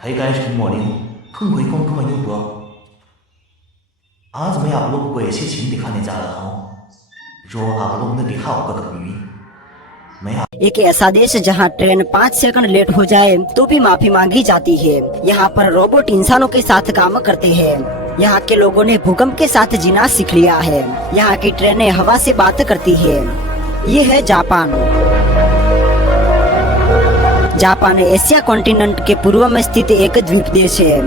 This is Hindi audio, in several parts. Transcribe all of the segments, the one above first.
Hey guys, good morning. 更回公各位优博 आज मैं आप लोगों को ऐसी सीन दिखाने जा रहा हूँ जो आप लोग ने देखा होगा कभी भी। एक ऐसा देश जहां ट्रेन 5 सेकंड लेट हो जाए तो भी माफी मांगी जाती है। यहाँ पर रोबोट इंसानों के साथ काम करते हैं। यहाँ के लोगों ने भूकंप के साथ जीना सीख लिया है। यहाँ की ट्रेनें हवा से बात करती है। ये है जापान। जापान एशिया कॉन्टिनेंट के पूर्व में स्थित एक द्वीप देश है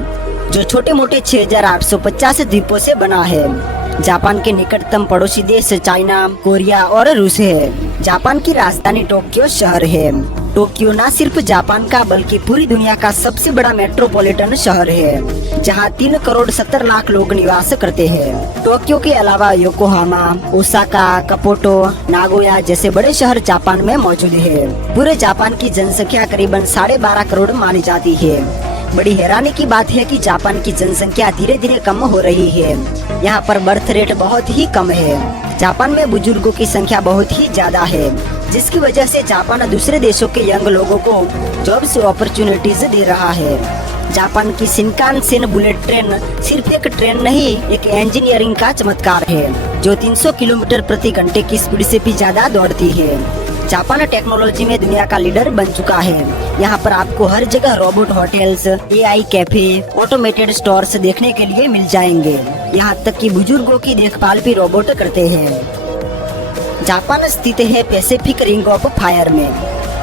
जो छोटे मोटे 6,850 द्वीपों से बना है। जापान के निकटतम पड़ोसी देश चाइना, कोरिया और रूस है। जापान की राजधानी टोक्यो शहर है। टोक्यो न सिर्फ जापान का बल्कि पूरी दुनिया का सबसे बड़ा मेट्रोपॉलिटन शहर है जहां 3 करोड़ 70 लाख लोग निवास करते हैं। टोक्यो के अलावा योकोहामा, ओसाका, कपोटो, नागोया जैसे बड़े शहर जापान में मौजूद है। पूरे जापान की जनसंख्या करीबन 12.5 करोड़ मानी जाती है। बड़ी हैरानी की बात है कि जापान की जनसंख्या धीरे धीरे कम हो रही है। यहाँ पर बर्थ रेट बहुत ही कम है। जापान में बुजुर्गों की संख्या बहुत ही ज्यादा है, जिसकी वजह से जापान दूसरे देशों के यंग लोगों को जॉब्स अपॉर्चुनिटीज दे रहा है। जापान की शिनकानसेन बुलेट ट्रेन सिर्फ एक ट्रेन नहीं, एक इंजीनियरिंग का चमत्कार है जो 300 किलोमीटर प्रति घंटे की स्पीड से भी ज्यादा दौड़ती है। जापान टेक्नोलॉजी में दुनिया का लीडर बन चुका है। यहाँ पर आपको हर जगह robot hotels, AI cafe, automated stores देखने के लिए मिल जाएंगे। यहाँ तक कि बुजुर्गों की देखभाल भी रोबोट करते हैं। जापान स्थित है पैसिफिक रिंग ऑफ फायर में।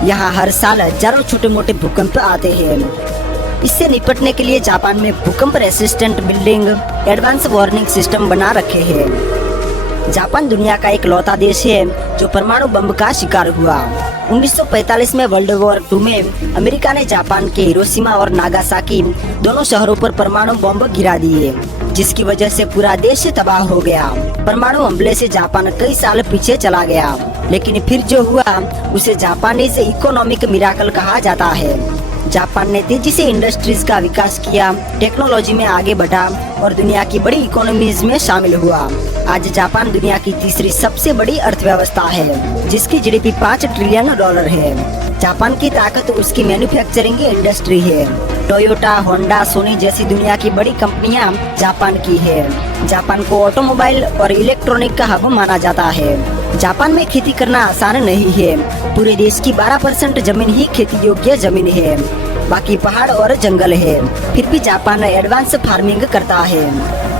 यहाँ हर साल हजारों छोटे मोटे भूकंप आते हैं। इससे निपटने के लिए जापान में भूकंप resistant building, advance warning system बना रखे हैं। जापान दुनिया का इकलौता देश है जो परमाणु बम का शिकार हुआ। 1945 में वर्ल्ड वॉर 2 में अमेरिका ने जापान के हिरोशिमा और नागासाकी दोनों शहरों पर परमाणु बम गिरा दिए, जिसकी वजह से पूरा देश तबाह हो गया। परमाणु हमले से जापान कई साल पीछे चला गया, लेकिन फिर जो हुआ उसे जापानीज इकोनॉमिक मिराकल कहा जाता है। जापान ने तेजी से इंडस्ट्रीज का विकास किया, टेक्नोलॉजी में आगे बढ़ा और दुनिया की बड़ी इकोनॉमीज में शामिल हुआ। आज जापान दुनिया की तीसरी सबसे बड़ी अर्थव्यवस्था है, जिसकी GDP $5 ट्रिलियन है। जापान की ताकत उसकी मैन्युफैक्चरिंग इंडस्ट्री है। टोयोटा, होंडा, सोनी जैसी दुनिया की बड़ी कंपनियां जापान की है। जापान को ऑटोमोबाइल और इलेक्ट्रॉनिक का हब माना जाता है। जापान में खेती करना आसान नहीं है। पूरे देश की 12% जमीन ही खेती योग्य जमीन है, बाकी पहाड़ और जंगल है। फिर भी जापान एडवांस फार्मिंग करता है।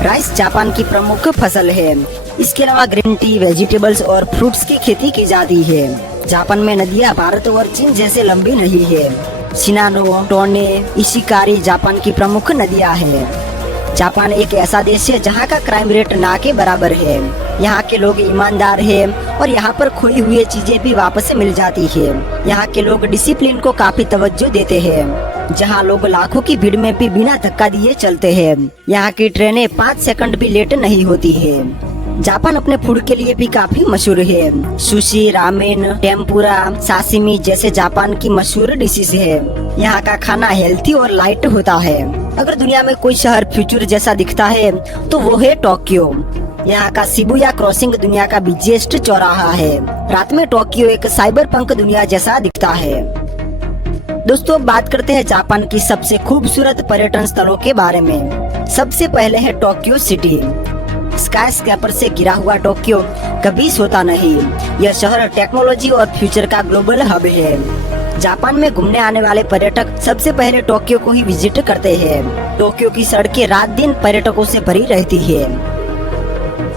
राइस जापान की प्रमुख फसल है। इसके अलावा ग्रीन टी, वेजिटेबल्स और फ्रूट्स की खेती की जाती है। जापान में नदियां भारत और चीन जैसे लंबी नहीं है। शिनानो, टोने, इशिकारी जापान की प्रमुख नदियां हैं। जापान एक ऐसा देश है जहाँ का क्राइम रेट ना के बराबर है। यहाँ के लोग ईमानदार हैं और यहाँ पर खोई हुई चीजें भी वापस मिल जाती है। यहाँ के लोग डिसिप्लिन को काफी तवज्जो देते हैं, जहाँ लोग लाखों की भीड़ में भी बिना धक्का दिए चलते हैं। यहाँ की ट्रेनें 5 सेकंड भी लेट नहीं होती है। जापान अपने फूड के लिए भी काफी मशहूर है। सुशी, रामेन, टेम्पुरा, साशिमी जैसे जापान की मशहूर डिशेस है। यहाँ का खाना हेल्थी और लाइट होता है। अगर दुनिया में कोई शहर फ्यूचर जैसा दिखता है तो वो है टोक्यो। यहाँ का शिबुया क्रॉसिंग दुनिया का बिजिएस्ट चौराहा है। रात में टोक्यो एक साइबर पंक दुनिया जैसा दिखता है। दोस्तों, बात करते हैं जापान की सबसे खूबसूरत पर्यटन स्थलों के बारे में। सबसे पहले है टोक्यो सिटी। स्काई स्क्रैपर से घिरा हुआ टोक्यो कभी सोता नहीं। यह शहर टेक्नोलॉजी और फ्यूचर का ग्लोबल हब है। जापान में घूमने आने वाले पर्यटक सबसे पहले टोक्यो को ही विजिट करते हैं। टोक्यो की सड़कें रात दिन पर्यटकों से भरी रहती है।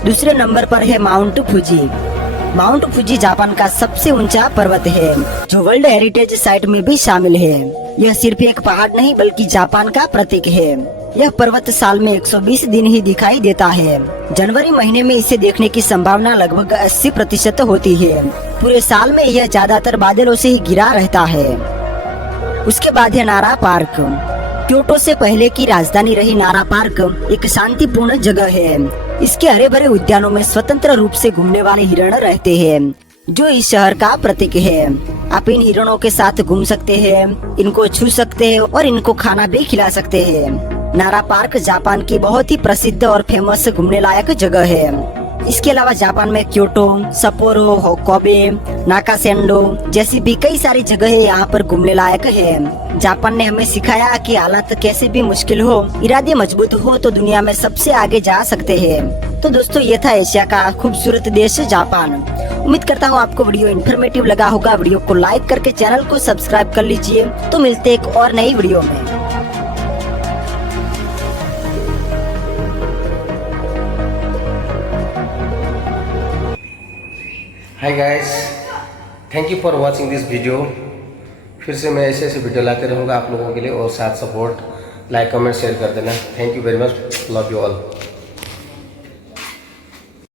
दूसरे नंबर पर है Mount Fuji. Mount Fuji Japan का सबसे ऊंचा पर्वत है, जो वर्ल्ड हेरिटेज साइट में भी शामिल है। यह सिर्फ एक पहाड़ नहीं बल्कि जापान का प्रतीक है। यह पर्वत साल में 120 दिन ही दिखाई देता है। जनवरी महीने में इसे देखने की संभावना लगभग 80% होती है। पूरे साल में यह ज्यादातर बादलों से ही घिरा रहता है। उसके बाद है नारा पार्क। क्योटो से पहले की राजधानी रही नारा पार्क एक शांतिपूर्ण जगह है। इसके हरे भरे उद्यानों में स्वतंत्र रूप से घूमने वाले हिरण रहते हैं, जो इस शहर का प्रतीक है। आप इन हिरणों के साथ घूम सकते हैं, इनको छू सकते हैं और इनको खाना भी खिला सकते हैं। नारा पार्क जापान की बहुत ही प्रसिद्ध और फेमस घूमने लायक जगह है। इसके अलावा जापान में क्योटो, सपोरो, कोबे, नाकासेंडो जैसी भी कई सारी जगह यहाँ पर घूमने लायक है। जापान ने हमें सिखाया कि हालात कैसे भी मुश्किल हो, इरादे मजबूत हो तो दुनिया में सबसे आगे जा सकते हैं। तो दोस्तों ये था एशिया का खूबसूरत देश जापान। उम्मीद करता हूँ आपको वीडियो इन्फॉर्मेटिव लगा होगा। वीडियो को लाइक करके चैनल को सब्सक्राइब कर लीजिए। तो मिलते एक और नई वीडियो में। Hi guys, thank you for watching this video. फिर से मैं ऐसे ऐसे वीडियो लाते रहूँगा आप लोगों के लिए, और साथ सपोर्ट, लाइक, कमेंट, शेयर कर देना। Thank you very much, love you all.